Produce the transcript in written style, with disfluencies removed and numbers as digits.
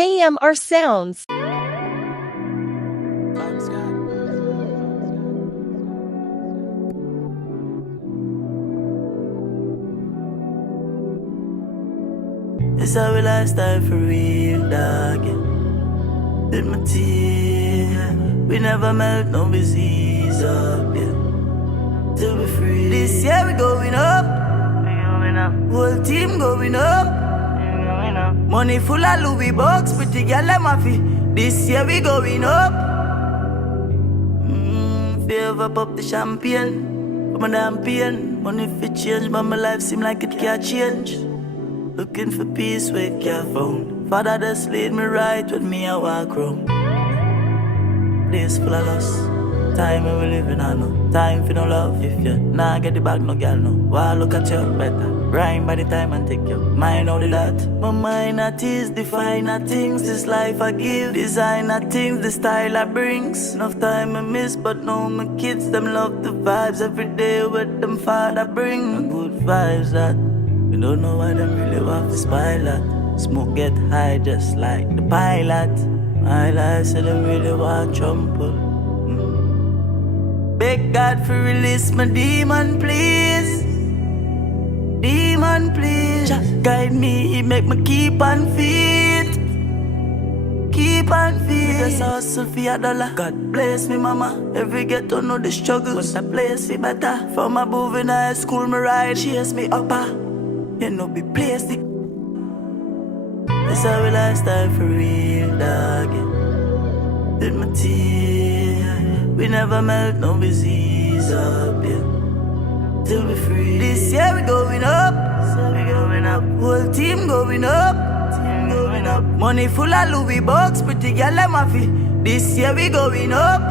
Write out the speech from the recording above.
KMRSounds. It's how we lifestyle for real, dog. With my team, we never melt, no disease up, yeah. Till we free. This year we going up. Whole team going up. Money full of Louis box, pretty girl them happy. This year we going up. Favor pop the champagne, I'm a damn pain. Money fit change, but my life seem like it can't change. Looking for peace where it can't found. Father just lead me right with me I walk round. Place full of loss. Time we living on no. Time for no love. If you nah get the bag, no girl no. Why look at you better. Rhyme by the time and take your mind out of that. My mind at ease, define things. This life I give. Design things, the style I brings. Enough time I miss, but no my kids them love the vibes. Every day with them father bring. Good vibes that. We don't know why them really want to spy that. Smoke get high just like the pilot. My life said them really want trample. Beg God for release my demon, please. Demon, please. Just guide me, he make me keep on feet. Keep on feet. Just hustle for a dollar. God bless me, mama. Every ghetto know the struggle, but I place it better. From above in high school, me ride, chase me upper. You know be placed. It's how we lifestyle for real, dog. With my team, we never melt, no disease up, yeah. Till we free. This year we going up. We going up. Whole team going up. Team going up. Money full of Louis box, pretty girl them happy. This year we going up.